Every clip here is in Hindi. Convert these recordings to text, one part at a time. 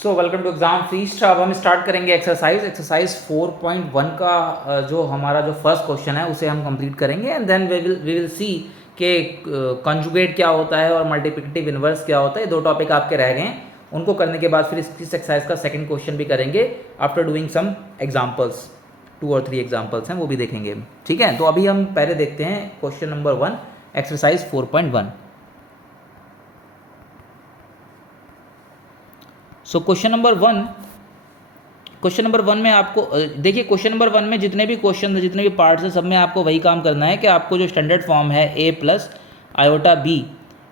So welcome to exam feast. अब हम स्टार्ट करेंगे एक्सरसाइज 4.1 का जो हमारा जो फर्स्ट क्वेश्चन है उसे हम कंप्लीट करेंगे and then we will see कि कंजुगेट क्या होता है और मल्टीप्लिकेटिव इन्वर्स क्या होता है। दो टॉपिक आपके रह गए हैं, उनको करने के बाद फिर इस एक्सरसाइज का सेकंड क्वेश्चन भी करेंगे आफ्टर डूइंग सम एग्जाम्पल्स। 2 और 3 एग्जाम्पल्स हैं वो भी देखेंगे। ठीक है, तो अभी हम पहले देखते हैं question number 1 exercise 4.1। So question number one में आपको देखिए, क्वेश्चन नंबर 1 में जितने भी क्वेश्चन है, जितने भी पार्ट्स हैं, सब में आपको वही काम करना है कि आपको जो स्टैंडर्ड फॉर्म है a प्लस आयोटा b,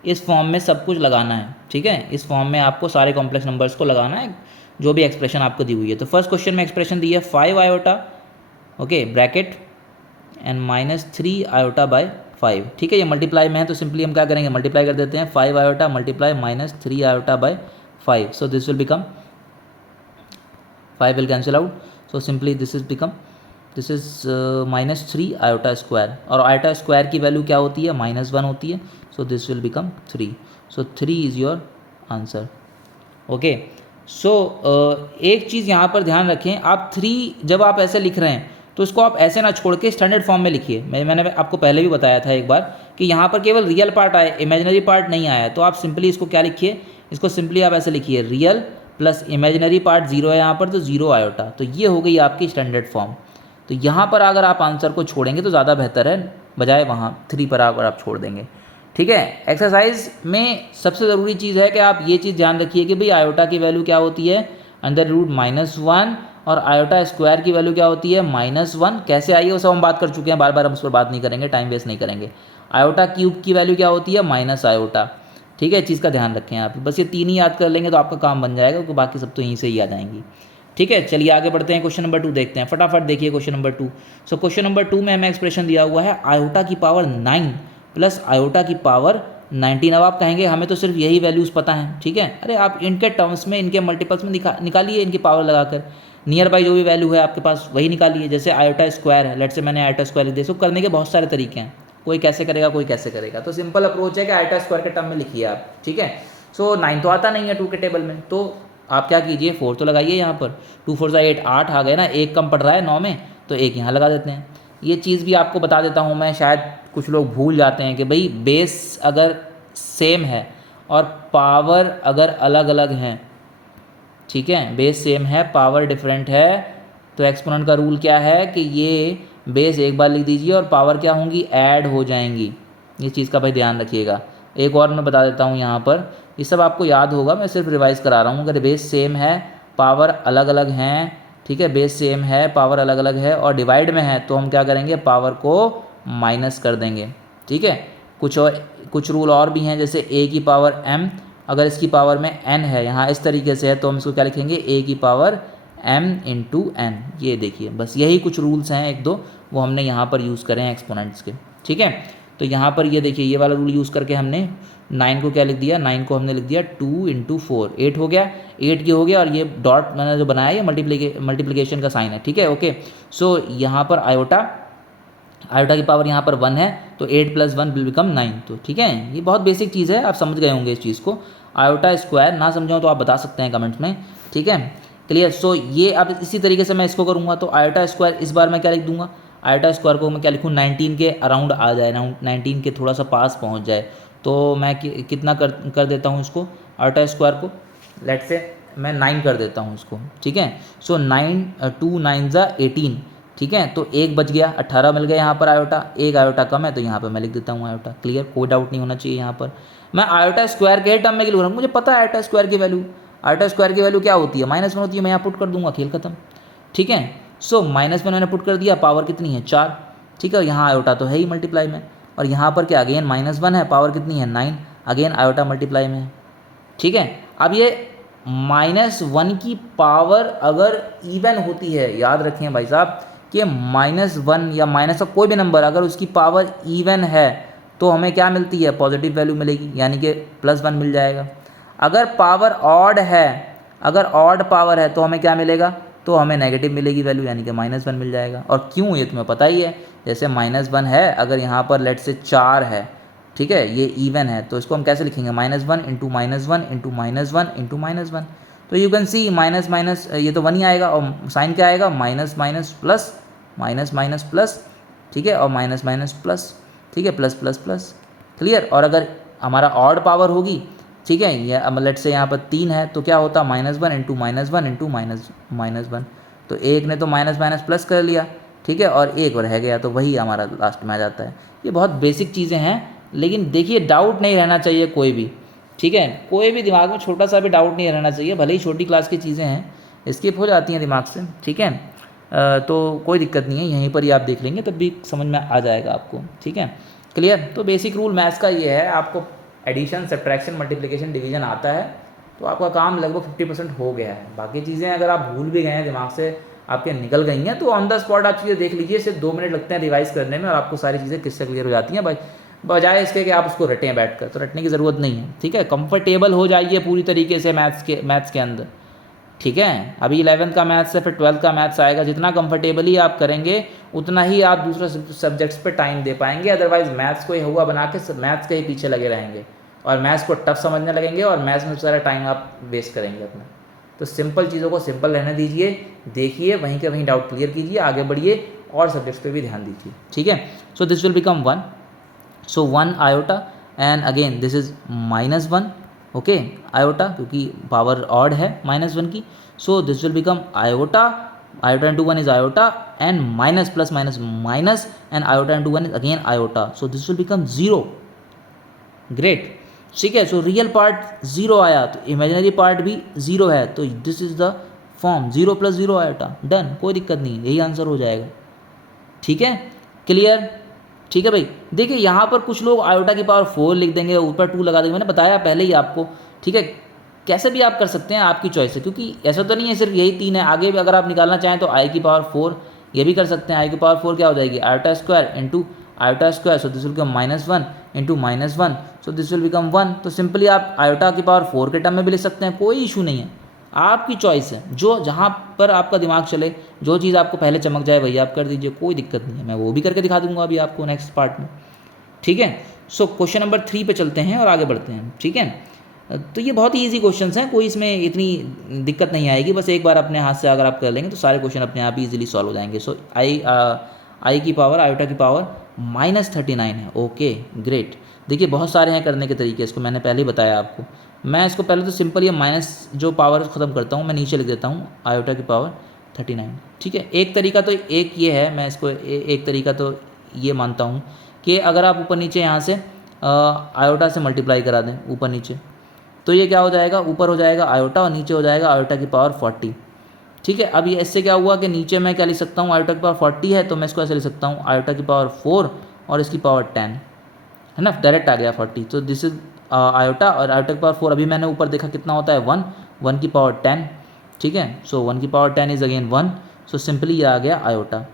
इस फॉर्म में सब कुछ लगाना है। ठीक है, इस फॉर्म में आपको सारे कॉम्प्लेक्स नंबर्स को लगाना है जो भी एक्सप्रेशन आपको दी हुई है। तो फर्स्ट क्वेश्चन में एक्सप्रेशन दी है 5 iota, okay, bracket and -3 iota by 5। ठीक है, ये मल्टीप्लाई में है तो सिंपली हम क्या करेंगे, मल्टीप्लाई कर देते हैं। 5 iota multiply -3 iota by 5, so this will become 5 will cancel out, so simply this is -3 iota square, और iota square की वैल्यू क्या होती है, -1 होती है, so this will become 3, so 3 is your answer। Okay, सो एक चीज़ यहाँ पर ध्यान रखें, आप 3 जब आप ऐसे लिख रहे हैं तो इसको आप ऐसे ना छोड़ के स्टैंडर्ड फॉर्म में लिखिए। मैंने आपको पहले भी बताया था एक बार कि यहाँ पर केवल रियल पार्ट आए, इमेजिनरी पार्ट नहीं आया, तो आप सिंपली इसको क्या लिखिए, इसको सिंपली आप ऐसे लिखिए, रियल प्लस इमेजिनरी पार्ट 0 है यहाँ पर, तो 0 आयोटा, तो ये हो गई आपकी स्टैंडर्ड फॉर्म। तो यहाँ पर अगर आप आंसर को छोड़ेंगे तो ज़्यादा बेहतर है, बजाय वहाँ 3 पर अगर आप छोड़ देंगे। ठीक है, एक्सरसाइज में सबसे ज़रूरी चीज़ है कि आप ये चीज़ ध्यान रखिए कि भाई आयोटा की वैल्यू क्या होती है, √-1, और आयोटा स्क्वायर की वैल्यू क्या होती है, -1। कैसे आई है वो सब हम बात कर चुके हैं, बार बार हम उस पर बात नहीं करेंगे, टाइम वेस्ट नहीं करेंगे। आयोटा क्यूब की वैल्यू क्या होती है, माइनस आयोटा। ठीक है, चीज़ का ध्यान रखें आप, बस ये 3 ही याद कर लेंगे तो आपका काम बन जाएगा, क्योंकि बाकी सब तो यहीं से ही आ जाएंगी। ठीक है, चलिए आगे बढ़ते हैं, क्वेश्चन नंबर 2 देखते हैं। फटाफट देखिए question number 2। So question number 2 में हमें एक्सप्रेशन दिया हुआ है आयोटा की पावर 9 प्लस आयोटा की पावर 19। अब आप कहेंगे हमें तो सिर्फ यही वैल्यूज़ पता है। ठीक है, अरे आप इनके टर्म्स में, इनके मल्टीपल्स में निकालिए, इनकी पावर लगाकर नियर बाई जो भी वैल्यू है आपके पास वही निकालिए। जैसे आयोटा स्क्वायर है, लेट से मैंने आयोटा स्क्वायर लिख दिया, इसको करने के बहुत सारे तरीके हैं, कोई कैसे करेगा कोई कैसे करेगा, तो सिंपल अप्रोच है कि आयोटा स्क्वायर के टर्म में लिखिए आप। ठीक है, सो 9 तो आता नहीं है 2 के टेबल में, तो आप क्या कीजिए, 4 तो लगाइए यहाँ पर, 2 4 8 8 आ गए ना, एक कम पड़ रहा है 9 में, तो एक यहाँ लगा देते हैं। ये चीज़ भी आपको बता देता हूँ मैं, शायद कुछ लोग भूल जाते हैं कि भाई बेस अगर सेम है और पावर अगर अलग अलग हैं, ठीक है, बेस सेम है पावर डिफरेंट है, तो एक्सपोनेंट का रूल क्या है कि ये बेस एक बार लिख दीजिए और पावर क्या होंगी, ऐड हो जाएंगी। ये चीज़ का भाई ध्यान रखिएगा। एक और मैं बता देता हूँ यहाँ पर, ये सब आपको याद होगा, मैं सिर्फ रिवाइज़ करा रहा हूँ। अगर बेस सेम है पावर अलग अलग हैं, ठीक है, बेस सेम है पावर अलग अलग है और डिवाइड में है, तो हम क्या करेंगे, पावर को माइनस कर देंगे। ठीक है, कुछ रूल और भी हैं, जैसे a की पावर m, अगर इसकी पावर में n है, यहाँ इस तरीके से है, तो हम इसको क्या लिखेंगे, a की पावर m इंटू n। ये देखिए, बस यही कुछ रूल्स हैं, एक दो वो हमने यहाँ पर यूज़ करें हैं एक्सपोनेंट्स के। ठीक है, तो यहाँ पर ये देखिए, ये वाला रूल यूज़ करके हमने 9 को क्या लिख दिया, 9 को हमने लिख दिया 2 × 4, 8 हो गया, 8 की हो गया, और ये डॉट मैंने जो बनाया ये मल्टीप्लिकेशन का साइन है। ठीक है, ओके, सो यहाँ पर आयोटा की पावर यहाँ पर 1 है, तो 8 + 1 विल बिकम 9। तो ठीक है, ये बहुत बेसिक चीज़ है, आप समझ गए होंगे इस चीज़ को। आयोटा स्क्वायर ना समझाऊँ तो आप बता सकते हैं कमेंट्स में। ठीक है, क्लियर। सो ये अब इसी तरीके से मैं इसको करूँगा, तो आयोटा स्क्वायर इस बार मैं क्या लिख दूंगा, आयोटा स्क्वायर को मैं क्या लिखूँ, 19 के अराउंड आ जाए, 19 के थोड़ा सा पास पहुँच जाए, तो मैं कितना कर देता हूँ इसको, आयोटा स्क्वायर को, लेट से मैं 9 कर देता हूँ इसको। ठीक है, सो 9 2 9 = 18। ठीक है, तो एक बच गया, 18 मिल गया यहाँ पर आयोटा, एक आयोटा कम है, तो यहाँ पर मैं लिख देता हूँ आयोटा। क्लियर, कोई डाउट नहीं होना चाहिए यहाँ पर। मैं आयोटा स्क्वायर के टर्म में लिख रहा हूँ, मुझे पता है आयोटा स्क्वायर की वैल्यू, आयोटा स्क्वायर की वैल्यू क्या होती है, -1 होती है, मैं यहाँ पुट कर दूंगा, खेल खत्म। ठीक है, सो -1 मैंने पुट कर दिया, पावर कितनी है, 4। ठीक है, यहाँ आयोटा तो है ही मल्टीप्लाई में, और यहाँ पर क्या अगेन -1 है, पावर कितनी है, 9, अगेन आयोटा मल्टीप्लाई में है। ठीक है, अब ये -1 की पावर अगर इवन होती है, याद रखें भाई साहब कि -1 या माइनस का कोई भी नंबर अगर उसकी पावर इवन है तो हमें क्या मिलती है, पॉजिटिव वैल्यू मिलेगी, यानी कि +1 मिल जाएगा। अगर पावर ऑड है, अगर ऑड पावर है तो हमें क्या मिलेगा, तो हमें नेगेटिव मिलेगी वैल्यू, यानी कि -1 मिल जाएगा। और क्यों, ये तुम्हें पता ही है, जैसे -1 है, अगर यहाँ पर लेट से 4 है, ठीक है, ये इवन है, तो इसको हम कैसे लिखेंगे, -1 × -1 × -1 × -1 × -1, तो you can see minus minus ये तो 1 ही आएगा, और साइन क्या आएगा, minus minus plus, minus minus plus, ठीक है, और माइनस माइनस प्लस, ठीक है, प्लस प्लस प्लस, क्लियर। और अगर हमारा ऑड पावर होगी, ठीक है, ये अब लेट से यहाँ पर 3 है तो क्या होता, -1 इंटू -1 इंटू -1, तो एक ने तो माइनस माइनस प्लस कर लिया, ठीक है, और एक रह गया, तो वही हमारा लास्ट में आ जाता है। ये बहुत बेसिक चीज़ें हैं, लेकिन देखिए डाउट नहीं रहना चाहिए कोई भी, ठीक है, कोई भी दिमाग में छोटा सा भी डाउट नहीं रहना चाहिए, भले ही छोटी क्लास की चीज़ें हैं, स्किप हो जाती हैं दिमाग से, ठीक है, तो कोई दिक्कत नहीं है, यहीं पर ही आप देख लेंगे तब भी समझ में आ जाएगा आपको, ठीक है, क्लियर। तो बेसिक रूल मैथ्स का ये है, आपको एडिशन, सब्ट्रैक्शन, मल्टीप्लिकेशन, डिवीजन आता है तो आपका काम लगभग 50% हो गया है। बाकी चीज़ें अगर आप भूल भी गए हैं, दिमाग से आपके निकल गई हैं, तो ऑन द स्पॉट आप चीज़ें देख लीजिए, सिर्फ 2 मिनट लगते हैं रिवाइज करने में और आपको सारी चीज़ें किससे क्लियर हो जाती हैं भाई, बजाय इसके कि आप उसको रटें बैठकर, तो रटने की ज़रूरत नहीं है, ठीक है। कंफर्टेबल हो जाइए पूरी तरीके से मैथ्स के अंदर, ठीक है। अभी 11th का मैथ्स है, फिर 12th का मैथ्स आएगा, जितना कंफर्टेबली आप करेंगे उतना ही आप दूसरे सब्जेक्ट्स पे टाइम दे पाएंगे, अदरवाइज मैथ्स को ही हुआ बना के मैथ्स के ही पीछे लगे रहेंगे और मैथ्स को टफ समझने लगेंगे और मैथ्स में सारा टाइम आप वेस्ट करेंगे अपना। तो सिंपल चीज़ों को सिंपल रहने दीजिए, देखिए वहीं के वहीं डाउट क्लियर कीजिए, आगे बढ़िए और सब्जेक्ट्स पे भी ध्यान दीजिए, ठीक है। So this will become 1, so 1 iota and again this is -1, okay, iota क्योंकि पावर ऑड है -1 की, so this will become iota, iota into 1 is iota and minus plus minus minus and iota into 1 is again iota, so this will become 0, great, ठीक है। सो रियल पार्ट 0 आया तो इमेजिनरी पार्ट भी 0 है, तो this is the form 0 + 0 iota, done, कोई दिक्कत नहीं, यही आंसर हो जाएगा, ठीक है, क्लियर, ठीक है भाई। देखिए यहाँ पर कुछ लोग आयोटा की पावर 4 लिख देंगे, ऊपर 2 लगा देंगे, मैंने बताया पहले ही आपको, ठीक है, कैसे भी आप कर सकते हैं, आपकी चॉइस है, क्योंकि ऐसा तो नहीं है सिर्फ यही 3 है, आगे भी अगर आप निकालना चाहें तो आई की पावर 4 ये भी कर सकते हैं। आई की पावर 4 क्या हो जाएगी, iota square into iota square, so this will become -1 into -1, so this will become 1। तो सिंपली आप आयोटा की पावर 4 के टर्म में भी लिख सकते हैं, कोई इशू नहीं है, आपकी चॉइस है, जो जहाँ पर आपका दिमाग चले, जो चीज़ आपको पहले चमक जाए वही आप कर दीजिए, कोई दिक्कत नहीं है, मैं वो भी करके दिखा दूंगा अभी आपको नेक्स्ट पार्ट में, ठीक है। सो क्वेश्चन नंबर 3 पे चलते हैं और आगे बढ़ते हैं, ठीक है। तो ये बहुत ही ईजी क्वेश्चंस हैं, कोई इसमें इतनी दिक्कत नहीं आएगी, बस एक बार अपने हाथ से अगर आप कर लेंगे तो सारे क्वेश्चन अपने आप ही इजीली सॉल्व हो जाएंगे। सो आई की पावर, आयोटा की पावर -39 है, ओके ग्रेट। देखिए बहुत सारे हैं करने के तरीके, इसको मैंने पहले ही बताया आपको, मैं इसको पहले तो सिंपल ये माइनस जो पावर ख़त्म करता हूँ, मैं नीचे लिख देता हूँ आयोटा की पावर 39, ठीक है। एक तरीका तो एक ये है, मैं इसको एक तरीका तो ये मानता हूँ कि अगर आप ऊपर नीचे यहाँ से आयोटा से मल्टीप्लाई करा दें ऊपर नीचे, तो ये क्या हो जाएगा, ऊपर हो जाएगा आयोटा और नीचे हो जाएगा आयोटा की पावर 40, ठीक है। अब ये इससे क्या हुआ कि नीचे मैं क्या लिख सकता हूँ, आयोटा की पावर 40 है तो मैं इसको ऐसे लिख सकता हूँ आयोटा की पावर 4 और इसकी पावर 10, है ना, डायरेक्ट आ गया 40, तो दिस इज आयोटा, और आयोटा की पावर 4 अभी मैंने ऊपर देखा कितना होता है 1 की पावर 10, ठीक है। सो 1 की power 10 is again 1, so simply ये आ गया आयोटा,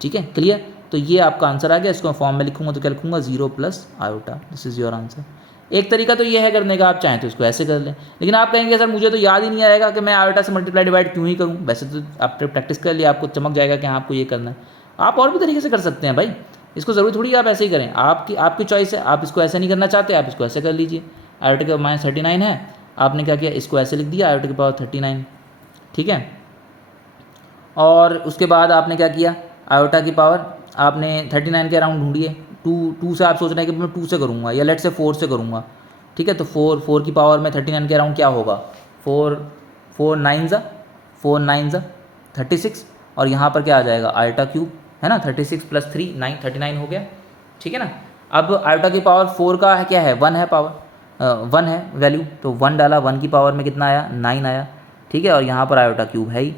ठीक है, क्लियर। तो ये आपका आंसर आ गया, इसको फॉर्म में लिखूंगा तो क्या लिखूंगा 0 + iota, this is your answer. एक तरीका तो ये है करने का, आप चाहें तो इसको ऐसे कर लें, लेकिन आप कहेंगे सर मुझे तो याद ही नहीं आएगा कि मैं आयोटा से मल्टीप्लाई डिवाइड क्यों ही करूँ, वैसे तो आपने प्रैक्टिस कर लिया, आपको चमक जाएगा कि हाँ आपको ये करना है। आप और भी तरीके से कर सकते हैं भाई, इसको ज़रूरी थोड़ी आप ऐसे ही करें, आपकी चॉइस है, आप इसको ऐसे नहीं करना चाहते आप इसको ऐसे कर लीजिए। आयोटा की पावर -39 है, आपने क्या किया, इसको ऐसे लिख दिया आयोटा की पावर 39, ठीक है। और उसके बाद आपने क्या किया, आयोटा की पावर आपने 39 के अराउंड ढूंढिए, 2 से आप सोच रहे हैं कि मैं 2 से करूँगा या लेट से 4 से करूँगा, ठीक है। तो 4 की पावर में 39 के अराउंड क्या होगा, 4 9 ज़ा 36, और यहाँ पर क्या आ जाएगा आयोटा क्यूब, है ना, 36 + 3 9 39 हो गया, ठीक है ना। अब आयोटा की पावर 4 का है क्या है, 1 है पावर, 1 है वैल्यू, तो 1 डाला, 1 की पावर में कितना आया 9 आया, ठीक है, और यहाँ पर आयोटा क्यूब है ही,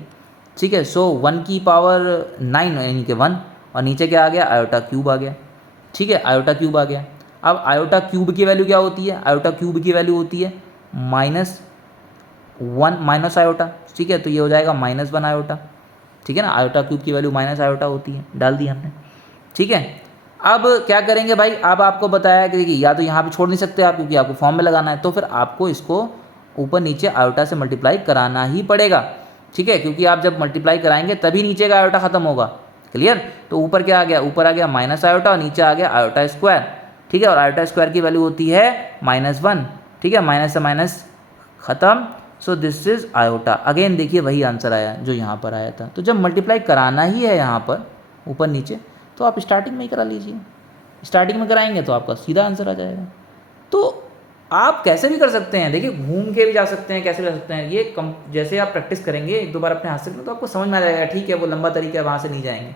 ठीक है। सो 1 की पावर 9 यानी कि 1, और नीचे क्या आ गया आयोटा क्यूब आ गया, ठीक है, आयोटा क्यूब आ गया। अब आयोटा क्यूब की वैल्यू क्या होती है, आयोटा क्यूब की वैल्यू होती है -1 माइनस आयोटा, ठीक है, तो ये हो जाएगा -1 आयोटा, ठीक है ना, आयोटा क्यूब की वैल्यू माइनस आयोटा होती है, डाल दी हमने, ठीक है। अब क्या करेंगे भाई, अब आपको बताया कि देखिए या तो यहाँ पे छोड़ नहीं सकते आप क्योंकि आपको फॉर्म में लगाना है, तो फिर आपको इसको ऊपर नीचे आयोटा से मल्टीप्लाई कराना ही पड़ेगा, ठीक है, क्योंकि आप जब मल्टीप्लाई कराएंगे तभी नीचे का आयोटा खत्म होगा, क्लियर। तो ऊपर क्या आ गया, ऊपर आ गया माइनस आयोटा और नीचे आ गया आयोटा स्क्वायर, ठीक है, और आयोटा स्क्वायर की वैल्यू होती है -1, ठीक है, माइनस से माइनस खत्म, so this is iota. Again देखिए वही आंसर आया जो यहाँ पर आया था। तो जब मल्टीप्लाई कराना ही है यहाँ पर ऊपर नीचे, तो आप स्टार्टिंग में ही करा लीजिए। स्टार्टिंग में कराएंगे तो आपका सीधा आंसर आ जाएगा। तो आप कैसे भी कर सकते हैं, देखिए घूम के भी जा सकते हैं, कैसे भी जा सकते हैं। ये जैसे आप प्रैक्टिस करेंगे एक दो बार अपने हाथ से, तो आपको समझ में आ जाएगा, ठीक है वो लंबा तरीका है, वहाँ से नहीं जाएंगे,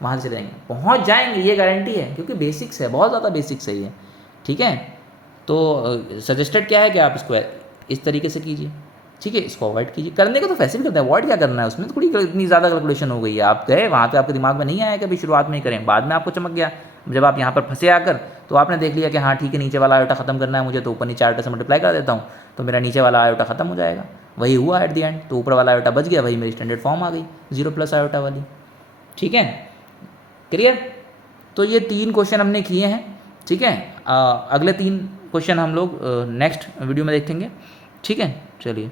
वहाँ से जाएंगे, पहुँच जाएंगे, ये गारंटी है, क्योंकि बेसिक्स है, बहुत ज़्यादा बेसिक्स है ये। ठीक है, तो सजेस्टेड क्या है कि आप इसको इस तरीके से कीजिए। ठीक है, इसको अवॉइड कीजिए। करने को तो वैसे भी करते हैं, अवॉइड क्या करना है, उसमें थोड़ी इतनी ज़्यादा कैलकुलेशन हो गई है। आप गए वहाँ पे, आपके दिमाग में नहीं आया कि अभी शुरुआत में ही करें, बाद में आपको चमक गया। जब आप यहाँ पर फंसे आकर, तो आपने देख लिया कि हाँ ठीक है, नीचे वाला आयोटा खत्म करना है मुझे, तो ऊपर नीचे आयोटा से मल्टीप्लाई कर देता हूँ, तो मेरा नीचे वाला आयोटा खत्म हो जाएगा। वही हुआ एट द एंड, तो ऊपर वाला आयोटा बच गया, वही मेरी स्टैंडर्ड फॉर्म आ गई 0+ आयोटा वाली। ठीक है, क्लियर। तो ये 3 क्वेश्चन हमने किए हैं। ठीक है, अगले 3 क्वेश्चन हम लोग नेक्स्ट वीडियो में देखेंगे। ठीक है, चलिए।